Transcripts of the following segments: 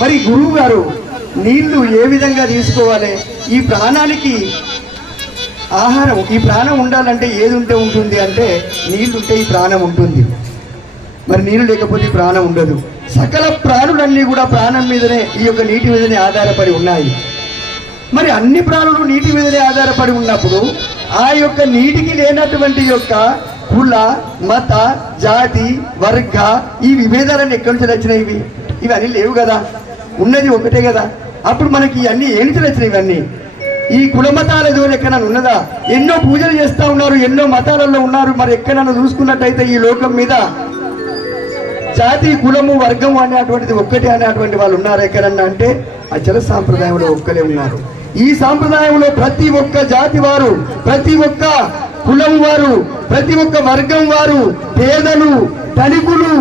మరి గురువు గారు నీళ్లు ఏ విధంగా తీసుకోవాలి, ఈ ప్రాణానికి ఆహారం, ఈ ప్రాణం ఉండాలంటే ఏది ఉంటే ఉంటుంది అంటే నీళ్లు ఉంటే ఈ ప్రాణం ఉంటుంది. మరి నీళ్ళు లేకపోతే ఈ ప్రాణం ఉండదు. సకల ప్రాణులన్నీ కూడా ప్రాణం మీదనే, ఈ యొక్క నీటి మీదనే ఆధారపడి ఉన్నాయి. మరి అన్ని ప్రాణులు నీటి మీదనే ఆధారపడి ఉన్నప్పుడు ఆ యొక్క నీటికి లేనటువంటి యొక్క కుల, మత, జాతి, వర్గ ఈ విభేదాలన్నీ ఎక్కడి నుంచి వచ్చినాయి? ఇవన్నీ లేవు కదా, ఉన్నది ఒకటే కదా. అప్పుడు మనకి అన్నీ ఏ నుంచి వచ్చినాయి? ఇవన్నీ ఈ కులమతాల జోలు ఎక్కడైనా ఉన్నదా? ఎన్నో పూజలు చేస్తూ ఉన్నారు, ఎన్నో మతాలలో ఉన్నారు. మరి ఎక్కడైనా చూసుకున్నట్టయితే ఈ లోకం మీద జాతి, కులము, వర్గము అనేటువంటిది ఒక్కటే అనేటువంటి వాళ్ళు ఉన్నారు ఎక్కడన్నా అంటే అచల సాంప్రదాయంలో ఒక్కలే ఉన్నారు. ఈ సాంప్రదాయంలో ప్రతి ఒక్క జాతి వారు, ప్రతి ఒక్క కులం వారు, ప్రతి ఒక్క వర్గం వారు, పేదలు, ధనికులు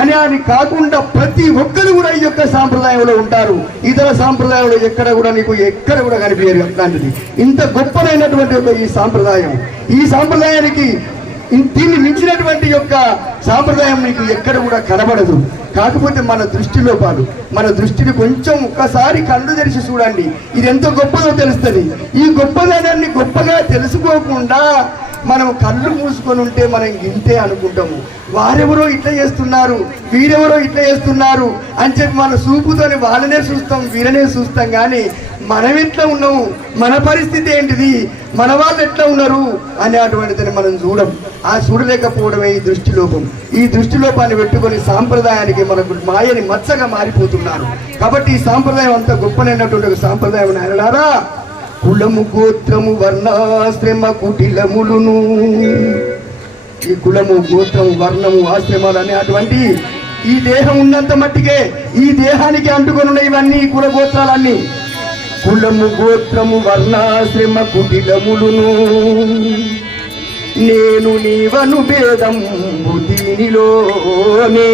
అని కాకుండా ప్రతి ఒక్కరు కూడా ఈ యొక్క సాంప్రదాయంలో ఉంటారు. ఇతర సాంప్రదాయంలో ఎక్కడ కూడా కనిపించారు అట్లాంటిది. ఇంత గొప్పదైనటువంటి ఈ సాంప్రదాయం, ఈ సాంప్రదాయానికి దీన్ని మించినటువంటి యొక్క సాంప్రదాయం మీకు ఎక్కడ కూడా కనబడదు. కాకపోతే మన దృష్టి లోపాలు, మన దృష్టిని కొంచెం ఒక్కసారి కళ్ళు తెరిచి చూడండి, ఇది ఎంత గొప్పదో తెలుస్తుంది. ఈ గొప్పదనాన్ని గొప్పగా తెలుసుకోకుండా మనం కళ్ళు మూసుకొని ఉంటే మనం ఇంతే అనుకుంటాము. వారెవరో ఇట్లా చేస్తున్నారు, వీరెవరో ఇట్లా చేస్తున్నారు అని చెప్పి మన చూపుతోని వాళ్ళనే చూస్తాం, వీరనే చూస్తాం. కానీ మనం ఎట్లా ఉన్నాము, మన పరిస్థితి ఏంటిది, మన వాళ్ళు ఎట్లా ఉన్నారు అనేటువంటిదని మనం చూడం. ఆ చూడలేకపోవడమే ఈ దృష్టి లోపం. ఈ దృష్టి లోపాన్ని పెట్టుకొని సాంప్రదాయానికి మనకు మాయని మచ్చగా మారిపోతున్నారు. కాబట్టి ఈ సాంప్రదాయం అంత గొప్పనైనటువంటి ఒక సాంప్రదాయం నాయనలారా. కులము, గోత్రము, వర్ణాశ్రమ కుటిలములును, ఈ కులము, గోత్రము, వర్ణము, ఆశ్రమాలు అనే అటువంటి ఈ దేహం ఉన్నంత మట్టికే ఈ దేహానికి అంటుకొని ఉన్న ఇవన్నీ కుల గోత్రాలన్నీ. కులము, గోత్రము, వర్ణాశ్రమ కుటిలములును, నేను నీవను భేదం దీనిలోనే,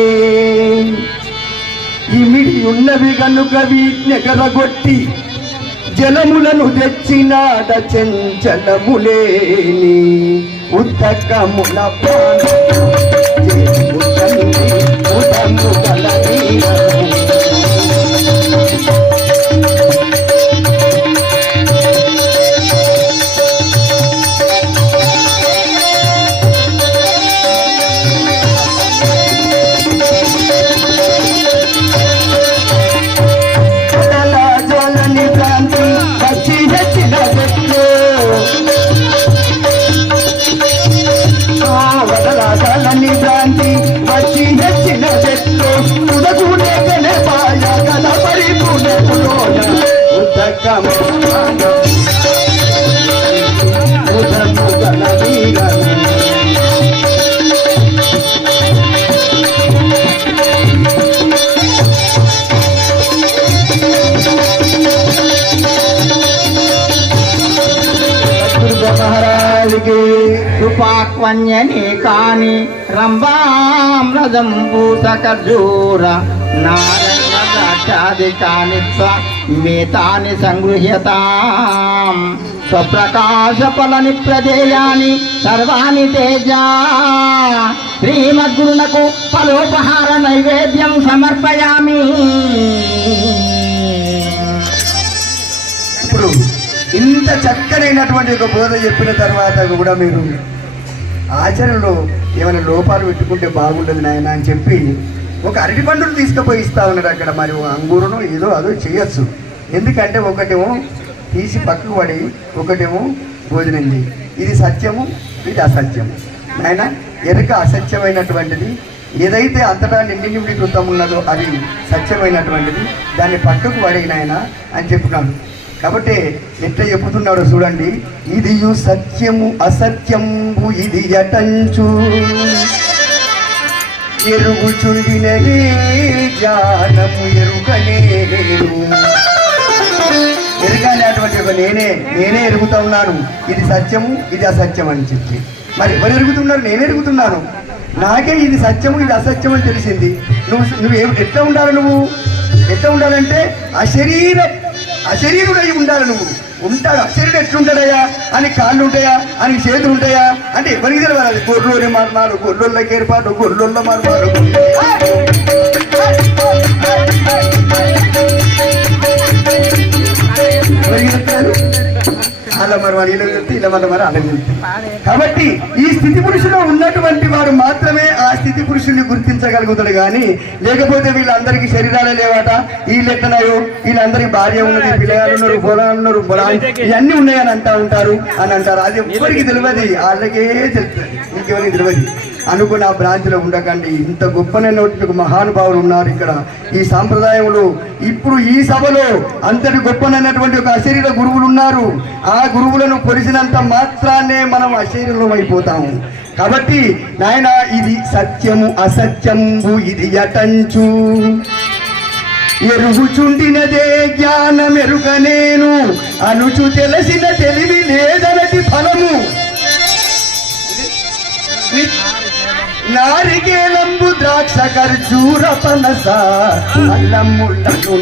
ఇమిడి ఉన్నవి గనుక వీజ్ఞగరగొట్టి జలములను తెచ్చినాడ చెంచలములేని ఉత్తకముల కృపాక్వన్యనే కాని రంభామ్రదం పూసకర్జూర నారాయణాదికాని మేతాని సంగృహ్యతాం స్వప్రకాశ ఫలని ప్రదేయాని సర్వాణి తేజ శ్రీమద్గురునకు ఫలోపహార నైవేద్యం సమర్పయామి. ఇప్పుడు ఇంత చక్కనైనటువంటి ఒక బోధ చెప్పిన తర్వాత కూడా మీరు ఆచరణలో ఏమైనా లోపాలు పెట్టుకుంటే బాగుండదు నాయన అని చెప్పి ఒక అరటి పండును తీసుకుపోయి ఇస్తా ఉన్నారు అక్కడ. మరి అంగూరును ఏదో అదో చేయొచ్చు. ఎందుకంటే ఒకటేమో తీసి పక్కకు పడి, ఒకటేమో భోజనం చేయి. ఇది సత్యము, ఇది అసత్యము. నాయన ఎరుక అసత్యమైనటువంటిది, ఏదైతే అంతటా నిండి కృతం ఉన్నదో అది సత్యమైనటువంటిది, దాన్ని పక్కకు పడినాయన అని చెప్తున్నాడు. కాబట్టి ఎట్లా చెప్పుతున్నాడో చూడండి. ఇది సత్యము అసత్యంబు ఇది యటంచు ఎరుగుచుండినది జ్ఞానము ఎరుగనేరు. ఎరగానేటువంటి ఒక నేనే ఎరుగుతా ఉన్నాను, ఇది సత్యము ఇది అసత్యం అని చెప్పి. మరి ఎవరు ఎరుగుతున్నారు? నేనే ఎరుగుతున్నాను. నాకే ఇది సత్యము ఇది అసత్యం అని తెలిసింది. నువ్వు ఎట్లా ఉండాలి? నువ్వు ఎట్లా ఉండాలంటే అశరీరుడై ఉండాలి. నువ్వు ఉంటాడు. అశరీరుడు ఎట్లుంటాడయా? అని కాళ్ళు ఉంటాయా, అని చేతులు ఉంటాయా అంటే ఎవరికి తెలియాలి? గొర్రెని మారున్నారు, గొర్రెళ్ళకి ఏర్పాటు, గొర్రెల్లో మారున్నారు. వాళ్ళ మరి వీళ్ళ చెప్తే ఇలా వాళ్ళ మరి అలా చెప్తే. కాబట్టి ఈ స్థితి పురుషులో ఉన్నటువంటి వాడు మాత్రమే ఆ స్థితి పురుషుల్ని గుర్తించగలుగుతాడు. కానీ లేకపోతే వీళ్ళందరికీ శరీరాలే లేవాట, వీళ్ళు ఎట్లన్నాయో, వీళ్ళందరికీ భార్య ఉన్నది, పిల్లగాళ్ళు ఉన్నారు, పొలాలు ఉన్నారు, పొలాలు ఇవన్నీ ఉన్నాయని అంటారు. అది ఎవ్వరికి తెలియదు, వాళ్ళకే తెలుస్తుంది, ఇంకెవరికి తెలియదు. అనుకున్న ఆ భ్రాంతిలో ఉండకండి. ఇంత గొప్పనైనటువంటి మహానుభావులు ఉన్నారు ఇక్కడ ఈ సాంప్రదాయంలో. ఇప్పుడు ఈ సభలో అంతటి గొప్పనైనటువంటి ఒక అశరీర గురువులు ఉన్నారు. ఆ గురువులను కొలిసినంత మాత్రాన్నే మనం అశరీరం అయిపోతాము. కాబట్టి నాయన ఇది సత్యము అసత్యంబు ఇది యటంచు ఎరుగుచుండినదే జ్ఞానమెరుక నేను అనుచు తెలిసిన తెలివి లేదనటి ఫలము నారికేలంబు ద్రాక్ష ఖర్జూర పనస అల్లముళ్ళను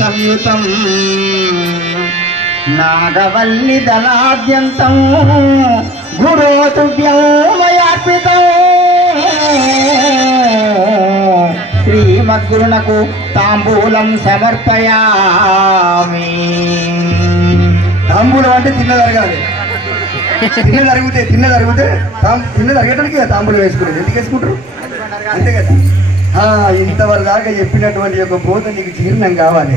సంయుతం నాగవల్లి దళాద్యంతం గురోతుభ్యం మయార్పితం శ్రీమద్గురునకు తాంబూలం సమర్పయామి. తాంబూలం అంటే తిన్నదరగాలి. తిన్నదరిగితే తిన్నదరగటానికి తాంబూలం వేసుకునేది. ఎందుకు వేసుకుంటారు? అంతే కదా. ఇంతవరకు దాకా చెప్పినటువంటి యొక్క బోధ నీకు జీర్ణం కావాలి,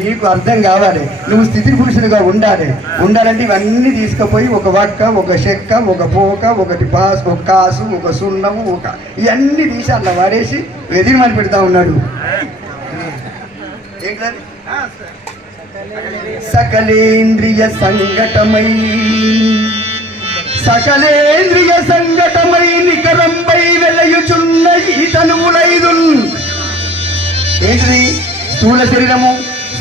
నీకు అర్థం కావాలి, నువ్వు స్థితి పురుషులుగా ఉండాలంటే ఇవన్నీ తీసుకుపోయి ఒక వక్క, ఒక చెక్క, ఒక పోక, ఒకటి పాస్, ఒక కాసు, ఒక సున్నము, ఇవన్నీ తీసి అట్లా వాడేసి ఎదిరిమని పెడతా ఉన్నాడు. ఏంటది? సకలేంద్రియ సంఘటమై నికరంపై వెలయుచున్న ఈ తనువులైదు. ఏంటిది? స్థూల శరీరము,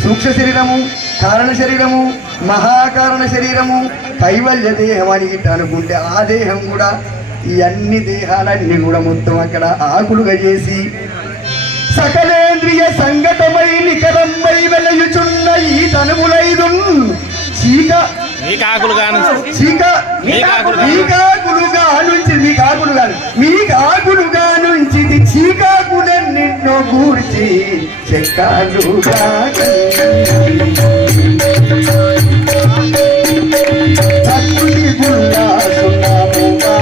సూక్ష్మ శరీరము, కారణ శరీరము, మహాకారణ శరీరము, కైవల్య దేహం అని ఇట్లా అనుకుంటే ఆ దేహం కూడా ఈ అన్ని దేహాలన్నీ కూడా మొత్తం అక్కడ ఆకులుగా చేసి సకలేంద్రియ సంఘటమై నికరంపై వెలయుచున్న ఈ తనువులైదు మీకాకులుగా నుంచి చీకాకులెన్నెన్నో కూర్చి చెక్కాలుగా ప్రకృతి గుల్లా సున్నాముగా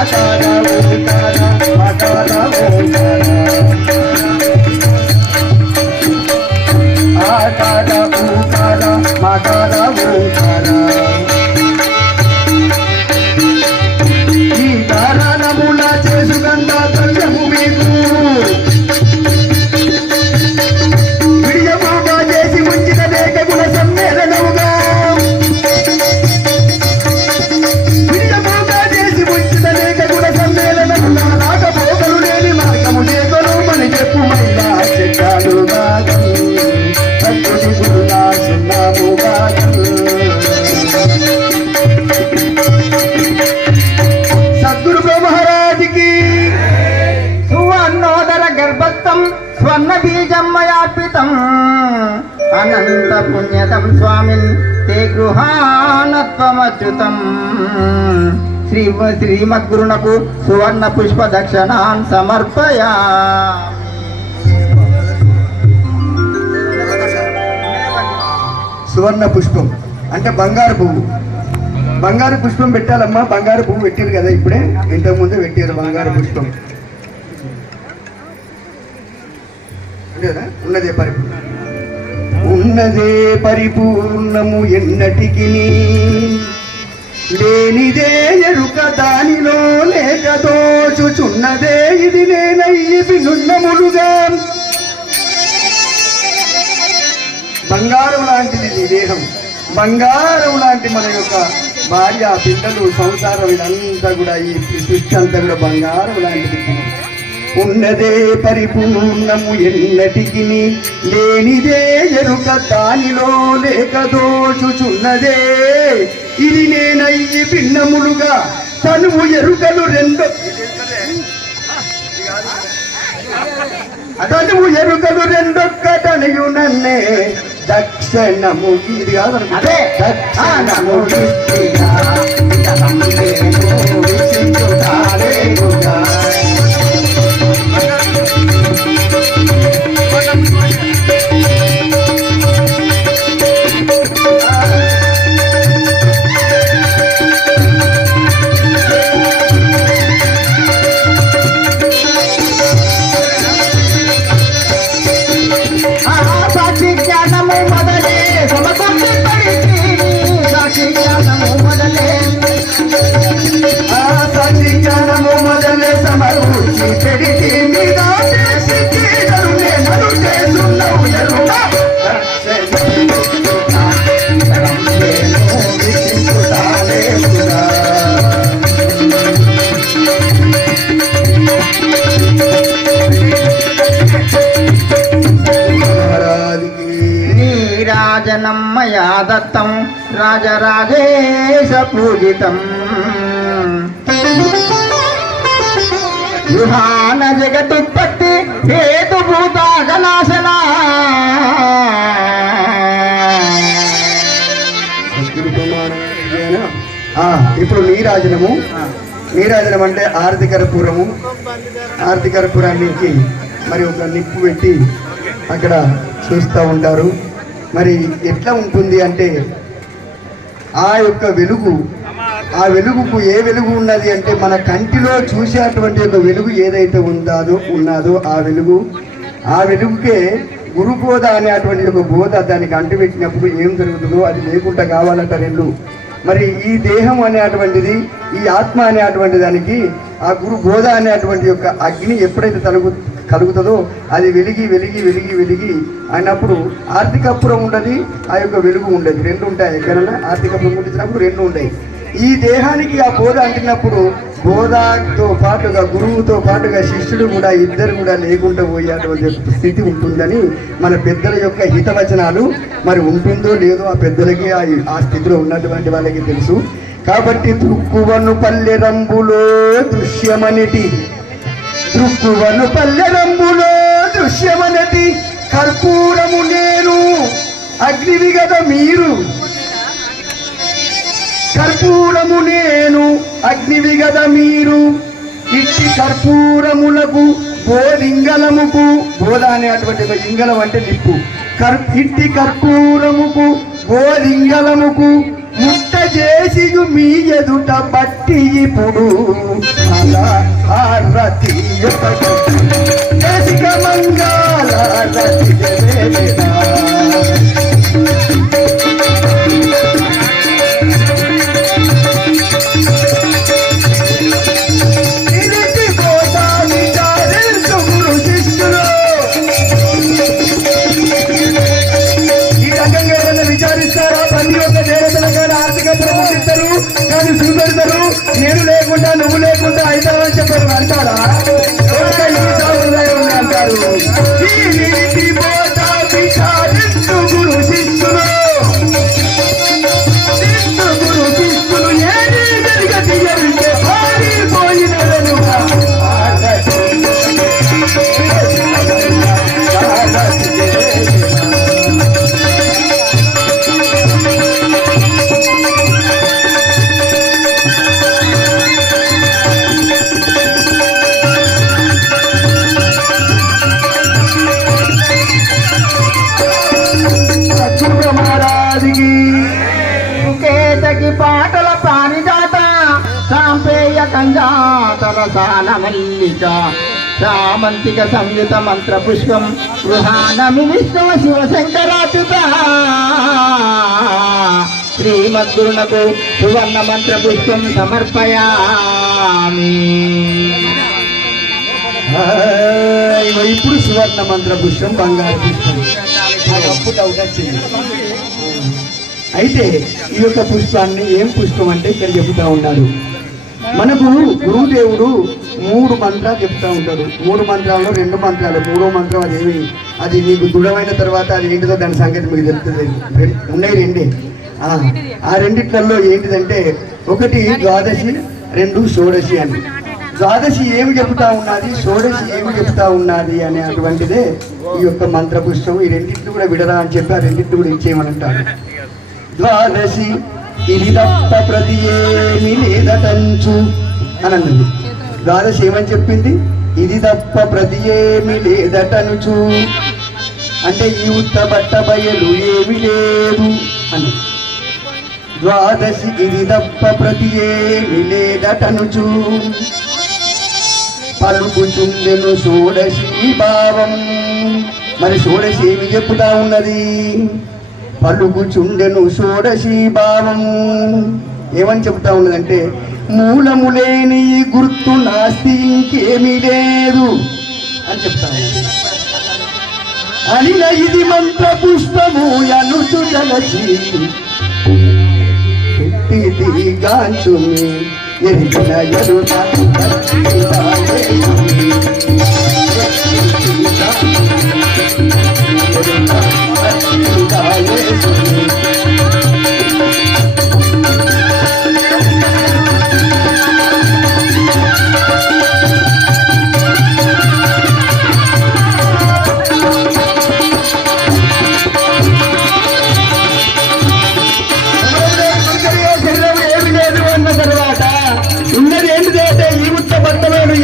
అకారా ఓకారా అకారా ఓకారా ఆకారా ఊకారా మకారా ఓకారా ఈ కారణముల చేసుగంట ద్రవ్యము మీకు విడియముగా చేసి ఉంచిన లేక గుణ సమ్మేళనముగా విడియముగా చేసి ఉంచిన లేక గుణ సమ్మేళనముగా రాకపోకలు లేని మార్గము లేకను మన చెప్పు మహిళా చెట్టాలుగా ప్రకృతి గురులా సున్నాముగా సద్గురు బ్రహ్మరాజుకి సువర్ణోదర గర్భస్థం స్వర్ణ బీజం మయార్పితం అనంత పుణ్యతం స్వామిన్ తే గృహానత్వమచ్యుతం శ్రీమద్గురునకు సువర్ణ పుష్ప దక్షిణాన్ సమర్పయా. సువర్ణ పుష్పం అంటే బంగారు పువ్వు. బంగారు పుష్పం పెట్టాలమ్మా. బంగారు పువ్వు పెట్టారు కదా, ఇప్పుడే ఇంతకుముందే పెట్టారు బంగారు పుష్పం. అంతేనా? ఉన్నదే పరిపూర్ణం. ఉన్నదే పరిపూర్ణము ఎన్నటికి లేనిదే ఎరుక దానిలో లేక దోచుచున్నదే ఇది నేనయ్యి వినున్నములుగా. బంగారం లాంటిది నీ దేహం, బంగారం లాంటి మన యొక్క భార్య, పిల్లలు, సంసారం, ఇదంతా కూడా ఈ సృష్టి అంతా కూడా బంగారం లాంటిది. ఉన్నదే పరిపూర్ణము ఎన్నటికి లేనిదే ఎరుక దానిలో లేక దోచుచున్నదే ఇది నేనయ్యి భిన్నములుగా. తనువు ఎరుకలు రెండో తనువు ఎరుకలు రెండొక్కటనియు నన్నే దక్షిణము. ఇది కాదు అదే దక్షిణము రాజనమ్మయా దత్తం రాజరాజేశ పూజితం విహాన జగతుత్పత్తి హేతుభూతాగనాశన. ఇప్పుడు నీరాజనము. నీరాజనం అంటే ఆర్తికర్పూరము. ఆర్తికర్పూరానికి మరి ఒక నిప్పు పెట్టి అక్కడ చూస్తూ ఉంటారు. మరి ఎట్లా ఉంటుంది అంటే ఆ యొక్క వెలుగు, ఆ వెలుగుకు ఏ వెలుగు ఉన్నది అంటే మన కంటిలో చూసేటువంటి ఒక వెలుగు ఏదైతే ఉన్నదో ఆ వెలుగుకే గురుబోధ అనేటువంటి ఒక బోధ దానికి అంటుపెట్టినప్పుడు ఏం జరుగుతుందో అది లేకుండా కావాలట రెండు. మరి ఈ దేహం అనేటువంటిది, ఈ ఆత్మ అనేటువంటి దానికి ఆ గురు బోధ అనేటువంటి యొక్క అగ్ని ఎప్పుడైతే కలుగుతుందో అది వెలిగి వెలిగి వెలిగి వెలిగి అయినప్పుడు ఆర్తికర్పూరం ఉండదు, ఆ యొక్క వెలుగు ఉండదు. రెండు ఉంటాయి. ఎక్కడన్నా ఆర్తికర్పూరం ముట్టించినప్పుడు రెండు ఉంటాయి. ఈ దేహానికి ఆ బోధ అంటున్నప్పుడు బోధతో పాటుగా గురువుతో పాటుగా శిష్యుడు కూడా ఇద్దరు కూడా లేకుండా పోయేటువంటి స్థితి ఉంటుందని మన పెద్దల యొక్క హితవచనాలు. మరి ఉంటుందో లేదో ఆ పెద్దలకి ఆ స్థితిలో ఉన్నటువంటి వాళ్ళకి తెలుసు. కాబట్టి త్రుక్కువను పల్లెరంబులో దృశ్యమనిటి, త్రుక్కువను పల్లెరంబులో దృశ్యమనటి కర్పూరము నేను అగ్నివి గదా మీరు, కర్పూరము నేను అగ్నివి గదా మీరు. ఇట్టి కర్పూరములకు బోధింగలముకు, బోధ అనేటువంటి ఇంగలం అంటే నిప్పు, ఇట్టి కర్పూరముకు బోధింగలముకు ముట్ట చేసి మీ ఎదుట బట్టి ఇప్పుడు అలా ఆరతి మంగాల కానీ సుందరుతారు. నేను లేకుండా నువ్వు లేకుండా అవుతావు అని చెప్పారు. అంటారా? అంటారు. గురు శిష్యులు ఏది జరగతియరికే పారిపోయినను పాటల పానిదాత సాంపేయ కంజాతల సాల మల్లిక సామంతిక సంయుత మంత్ర పుష్పం గృహానమి విష్ణు శివశంకరాచ్యుత శ్రీమద్గురునకు సువర్ణ మంత్ర పుష్పం సమర్పయామి. ఇప్పుడు సువర్ణ మంత్ర పుష్పం బంగారు పుష్పం డౌట్ వచ్చింది. అయితే ఈ యొక్క పుష్పాన్ని ఏం పుష్పం అంటే ఇక్కడ చెబుతా ఉన్నారు. మనకు గురుదేవుడు 3 మంత్రాలు చెప్తా ఉంటాడు. 3 మంత్రాల్లో 2 మంత్రాలు, 3వ మంత్రం అది నీకు దృఢమైన తర్వాత అది ఏంటిదో దాని సంగతి మీకు తెలుస్తుంది. ఉన్నాయి 2. ఆ రెండిట్లలో ఏంటిదంటే ఒకటి ద్వాదశి, 2 షోడశి అని. ద్వాదశి ఏమి చెబుతా ఉన్నది, షోడశి ఏమి చెబుతా ఉన్నది అనే అటువంటిదే ఈ యొక్క మంత్ర పుష్పం. ఈ రెండింటిని కూడా విడరా అని చెప్పి ఆ రెండింటిని కూడా ఇచ్చేయమనంటారు. ద్వాదశి ఇది తప్ప ప్రతి ఏమి లేదటంచు అని అన్నది. ద్వాదశి ఏమని చెప్పింది, ఇది తప్ప ప్రతి ఏమి లేదటనుచు అంటే ఈ ఉత్త బట్ట బయలు ఏమి లేదు అని. ద్వాదశి ఇది తప్ప ప్రతి ఏమి లేదటనుచు పలుకుచుండెను షోడశి భావం. మరి షోడశి ఏమి చెప్పుతా ఉన్నది, పలుకుచుండెను షోడశి భావం. ఏమని చెప్తా ఉన్నదంటే మూలము లేని గుర్తు నాస్తి ఇంకేమీ లేదు అని చెప్తా ఉన్నది. అనిల ఇది మంత్ర పుష్పము అనుచు జలసి గాంచుమి ఎరిగిన ఎరుక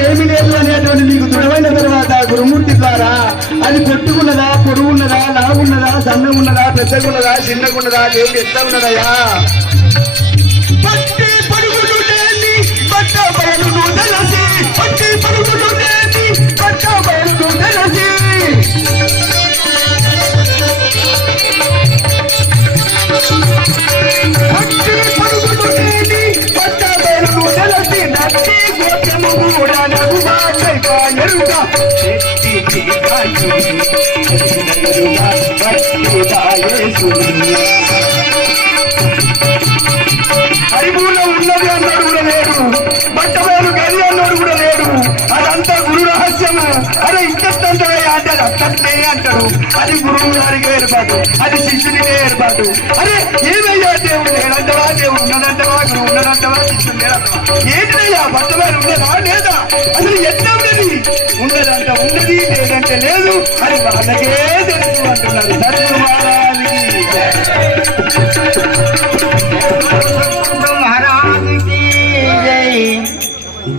ఏమి లేదు అనేటువంటి నీకు దృఢమైన తర్వాత గురుమూర్తి ద్వారా అది పొట్టుకున్నదా, పొడుగున్నదా, లాగున్నదా, సన్నగున్నదా, పెద్దగున్నదా, చిన్నగున్నదా, దేవుడు ఎంత ఉన్నదయా. పట్టి పరుగులు లేని బట్ట బయలును తెలిసి, పట్టి పరుగులు లేని బట్ట బయలును తెలిసి పట్టి పరుగులు లేని బట్ట బయలును తెలిసి నట్టి గోత్రము కూడా నగుమా కైపా ఎరుగా ఎత్తి హరిపూర్ణ ఉన్నది అన్నాడు కూడా లేడు, బట్టవేలు గది అన్నాడు కూడా లేడు. అదంతా గురు రహస్యము. అరే ఇంకెంతంటాయా అంటే అది అక్కడే అంటాడు. అది గురువు గారికి ఏర్పాటు, అది శిష్యునికి ఏర్పాటు. అరే ఏమయ్యా దేవుడు లేదంటవా, దేవుడు ఉన్నదంటవా, గురువు ఉన్నదంటవా, శిష్యుడు లేదంటవా, ఏంటయ్యా బట్టవేలు ఉన్నదా లేదా, అసలు ఎట్లా ఉన్నది, ఉన్నదంట ఉన్నది లేదంటే లేదు అని వాళ్ళకే తెలుసు అంటున్నారు. సద్గురు మహారాజుకి మహారాజుకి జై.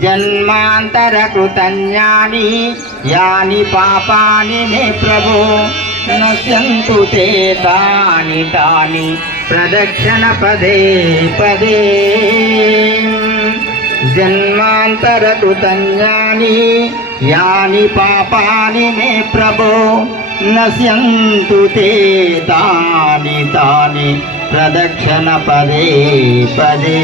జన్మాంతర కృతజ్ఞాని యాని పాపాని మే ప్రభు నశ్యంతు తే తాని తాని ప్రదక్షిణ పదే పదే. జన్మాంతర కృతజ్ఞాని యాని పాపాని మే ప్రభు నశ్యంతు తే తాని తాని ప్రదక్షిణ పదే పదే.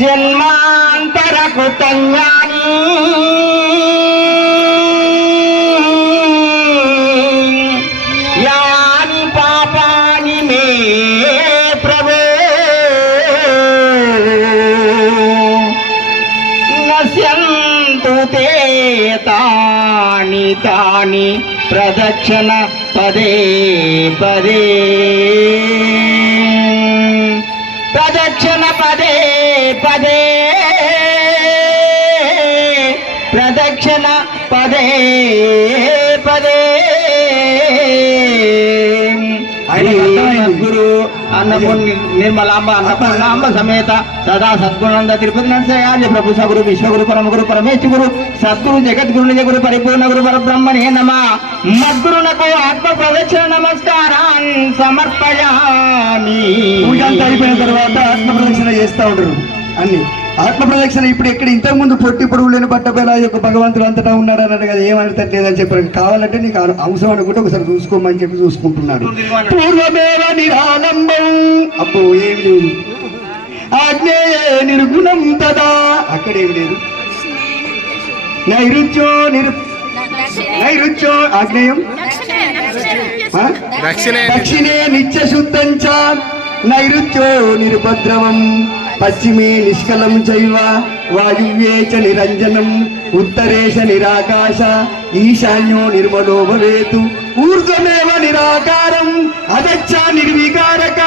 జన్మాంతర కృతజ్ఞాని యాని పాపాని మే ప్రభు నశ్యంతు తే తాని తాని ప్రదక్షిణ పదే పదే. ప్రదక్షిణ పదే పదే, ప్రదక్షిణ పదే పదే. గురు అన్నపూర్ణి నిర్మలాంబ అన్నపూర్ణాంబ సమేత సదా సద్గుణానంద తిరుపతి నరసయార్య ప్రభు సగురు విశ్వగురు పరమగురు పరమేశ్వరు సద్గురు జగద్గురు నిజ గురు పరిపూర్ణ గురు పరబ్రహ్మణే నమ. మద్గురునకు ఆత్మ ప్రదక్షిణ నమస్కారాన్ని సమర్పయామి. పూజ అంతా అయిపోయిన తర్వాత ఆత్మ ప్రదక్షిణ చేస్తూ ఉంటారు అన్ని. ఆత్మ ప్రదక్షిణ ఇప్పుడు ఎక్కడ ఇంతకు ముందు పొట్టి పొడుగు లేని పట్టపేలా యొక్క భగవంతుడు అంతటా ఉన్నాడు అన్నాడు కదా, ఏమడతట్లేదని చెప్పారు. కావాలంటే నీకు అవసరం అనుకుంటే ఒకసారి చూసుకోమని చెప్పి చూసుకుంటున్నాడు. పూర్వమేవ నిరాలంబం, అబ్బో ఏమి లేదు. ఆజ్ఞేయ నిర్గుణం తదా, అక్కడేమి లేదు. నైరుత్యో నైరుత్యో ఆగ్నేయం దక్షిణే నిత్యశుద్ధం చ నైరుత్యో నిరుపద్రవం పశ్చిమే నిష్కలం చైవ వాయువ్యే చ నిరంజనం ఉత్తరేశ నిరాకాశ ఈశాన్యో నిర్మలో భవేతు ఊర్ధ్వమేవ నిరాకారం అదచ్చ నిర్వికారక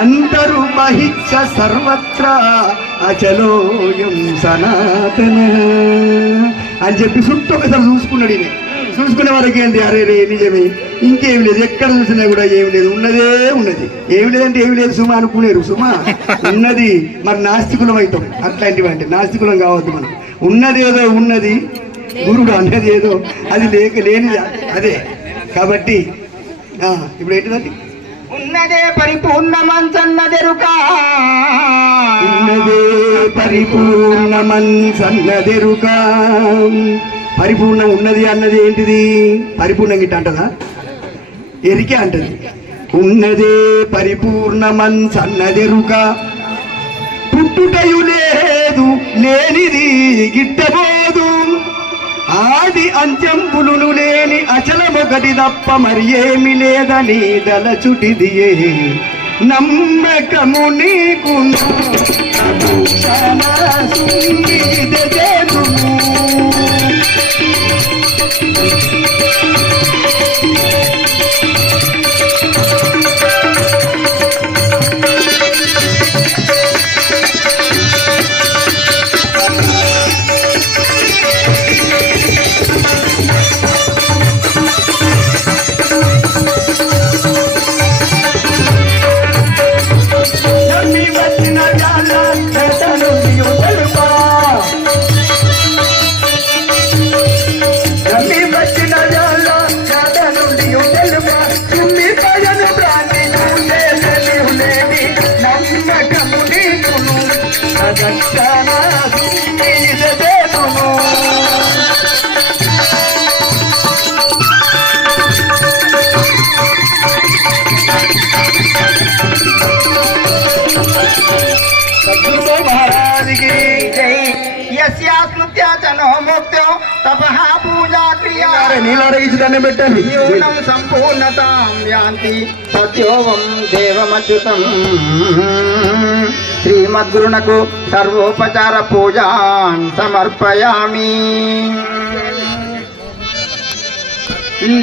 అంతరు బహిచ్చ సర్వత్ర అచలోయం సనాతన అని చెప్పి చుట్టూ ఒకసారి చూసుకున్నాడు. ఈయన చూసుకునే వాళ్ళకి ఏంటి, అరే రే నిజమే, ఇంకేమి లేదు, ఎక్కడ చూసినా కూడా ఏమి లేదు, ఉన్నదే ఉన్నది. ఏమి లేదంటే ఏమి లేదు సుమా అనుకునేరు. సుమా ఉన్నది, మరి నాస్తికులం అవుతాం. అట్లాంటివి అంటే నాస్తికులం కావద్దు మనం. ఉన్నదేదో ఉన్నది, గురుడు అన్నది ఏదో అది లేనిది అదే. కాబట్టి ఇప్పుడు ఏంటిదండి, ఉన్నదే పరిపూర్ణమన్సన్నదెరుకా, ఉన్నదే పరిపూర్ణమన్సన్నదెరుకా. పరిపూర్ణం ఉన్నది అన్నది ఏంటిది, పరిపూర్ణం గిట్ట అంటదా, ఎరికే అంటది. ఉన్నదే పరిపూర్ణమన్సన్నదెరుక పుట్టుటయు లేదు లేనిది గిట్టబోదు ఆది అంత్యంబులును లేని అచలమొకటి తప్ప మరి ఏమి లేదని దలచుటిదియే నమ్మకము నీకు సంపూర్ణతాం యాంతి సత్యోవం దేవమచ్యుతం. శ్రీమద్గురునకు సర్వోపచార పూజాన్ సమర్పయామి.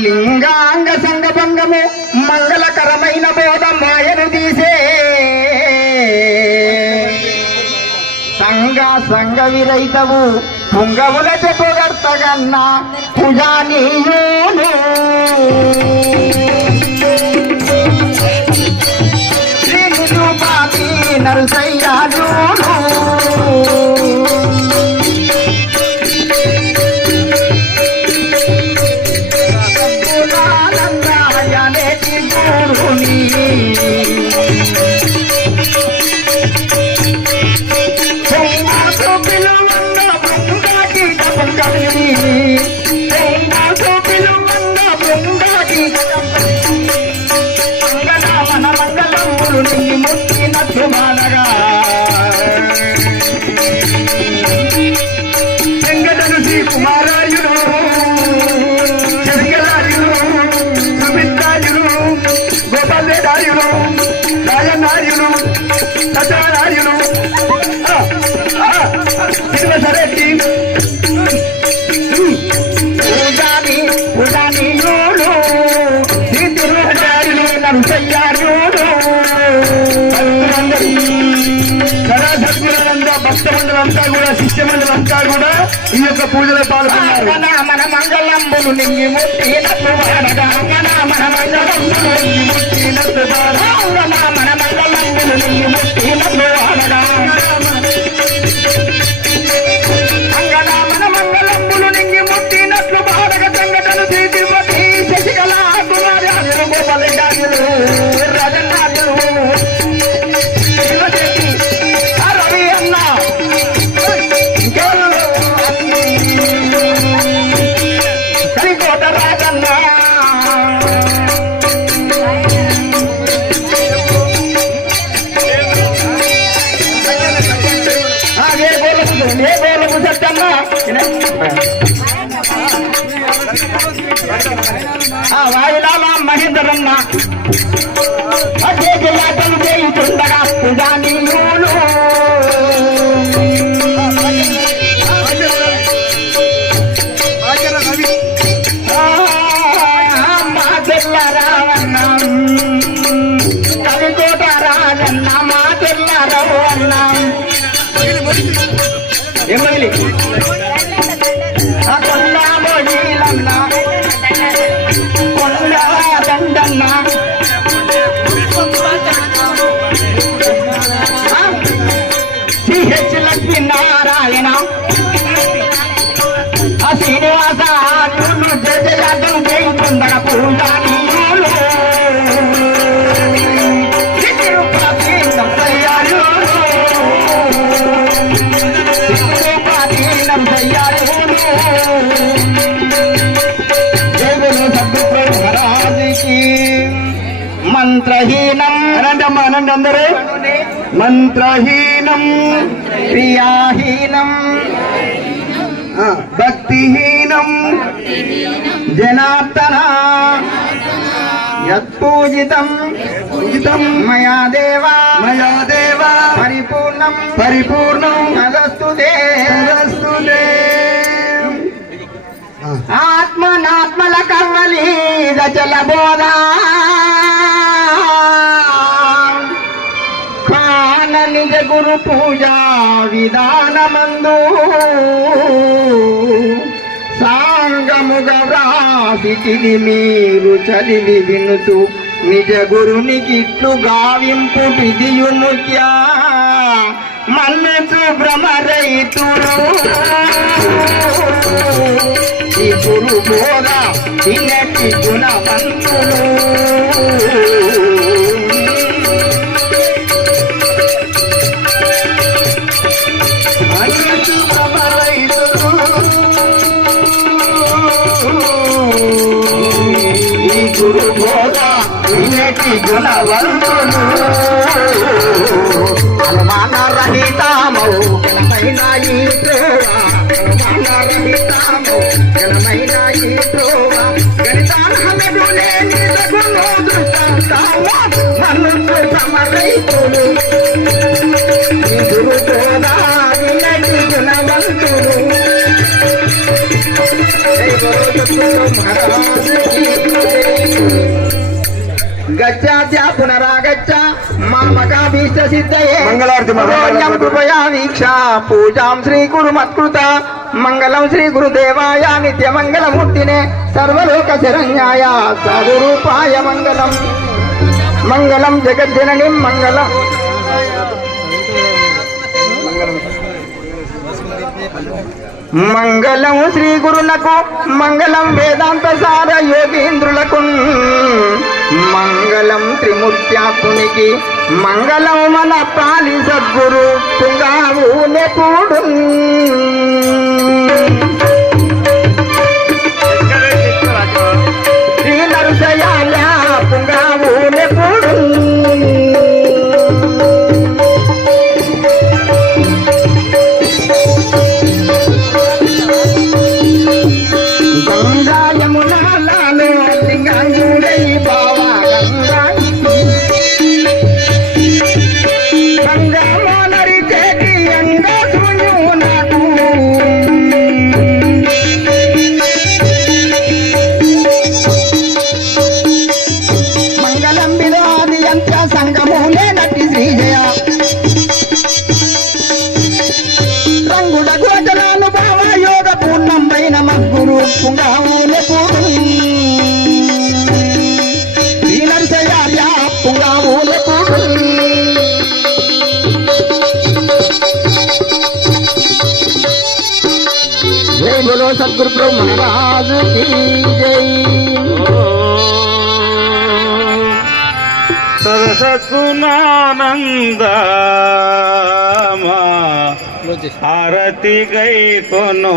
లింగాంగ సంగభంగము మంగళకరమైన బోధ మాయను తీసే సంగ విరైతవు పుంగముల చెప్పుగర్తగన్న పూజానీయులు శ్రీపాతి నరసయ్యాలు వెంకటను శ్రీ కుమారాయుడు చెంగలాయుడు సుమిత్రాయుడు గోపాలరాయుడు రాజనాయుడు సత్యనారాయుడు శ్రీవసరెడ్డి పూజానీయుడు శ్రీ తిరువనాయుడు నరసయ్యాయుడు సదాసద్గురులంతా భక్తమండలంతా కూడా శిష్యమండలంతా కూడా ఈ యొక్క పూజలో పాల్గొన్నారు. మన మంగళంబులు నింగి ముట్టినట్లు వాడగా మన మంగళంబులు నింగి ముట్టినట్లు వాడగా మన మంగళంబులు నింగి ముట్టినట్లు వాడగా మన మంగళంబులు నింగి ముట్టినట్లు వాడగా సంఘటన శ్రీ తిరుపతి శశికళ కుమారి గోపాలరాజులు రాజన్నాథులు సత్యన్న వాయులాల మహేంద్రన్న అదే జయాటలు చేయుతుండగా సుజానీయులు మా తెల్ల రావన్న కలికోట రాజన్న మా తెల్ల రవన్న ఏమని కొండ మొయిలన్న కొండ దండన్న సిహెచ్ లక్ష్మీనారాయణ ఆ శ్రీనివాస జయజయాదం చేయుతుండగ పూజానీయులు మంత్రహీనం అనంటమ్మా అనండి అందరూ మంత్రహీనం క్రియాహీనం భక్తిహీనం జనార్దన యత్పూజితం పూజితం మయా దేవా పరిపూర్ణం తదస్తుతే ఆత్మనాత్మల కవ్వలి దచల బోధా కాన నిజ గురు పూజా విధానమందు సాంగముగ వ్రాసితిది మీరు చదివి వినుచు నిజ గురునికి గావింపు విధియునుత్య మనసు భ్రమరైతులు ఈ గురు బోధ వినటి గుణవంతులు ఈ గురు బోధ వినటి గుణవంతులు అనుమానరహితమౌ ఘనమైన ఈ త్రోవ అనుమానరహితమౌ ఘనమైన ఈ త్రోవ గణితానహమెడు లేని సగుణో దృష్టాంతావ మనుషు సమరైతులు ఈ గురు బోధ వినటి గుణవంతులు జై గురు మహారాజ్ గచ్చాద్య పునరాగచ్చ మామకాభీష్ట సిద్ధయే మంగళారతి కృపయా వీక్ష పూజాం శ్రీ గురు మత్కృత మంగళం శ్రీ గురుదేవాయ నిత్యమంగళమూర్తినే సర్వలోక శరణ్యాయ సాధురూపాయ మంగళం మంగళం జగజ్జనని మంగళం మంగళం శ్రీ గురునకు మంగళం వేదాంత సార యోగీంద్రులకు మంగళం త్రిమూర్త్యాత్మునికి మంగళం మన పాలి సద్గురు తుంగావు నెప్పుడు శ్రీ నరసయాల పుంగావు నెప్పుడు बोलो सदगुरु प्रभु महाराज की जय। सरसकुनानंद आरती गई कोनो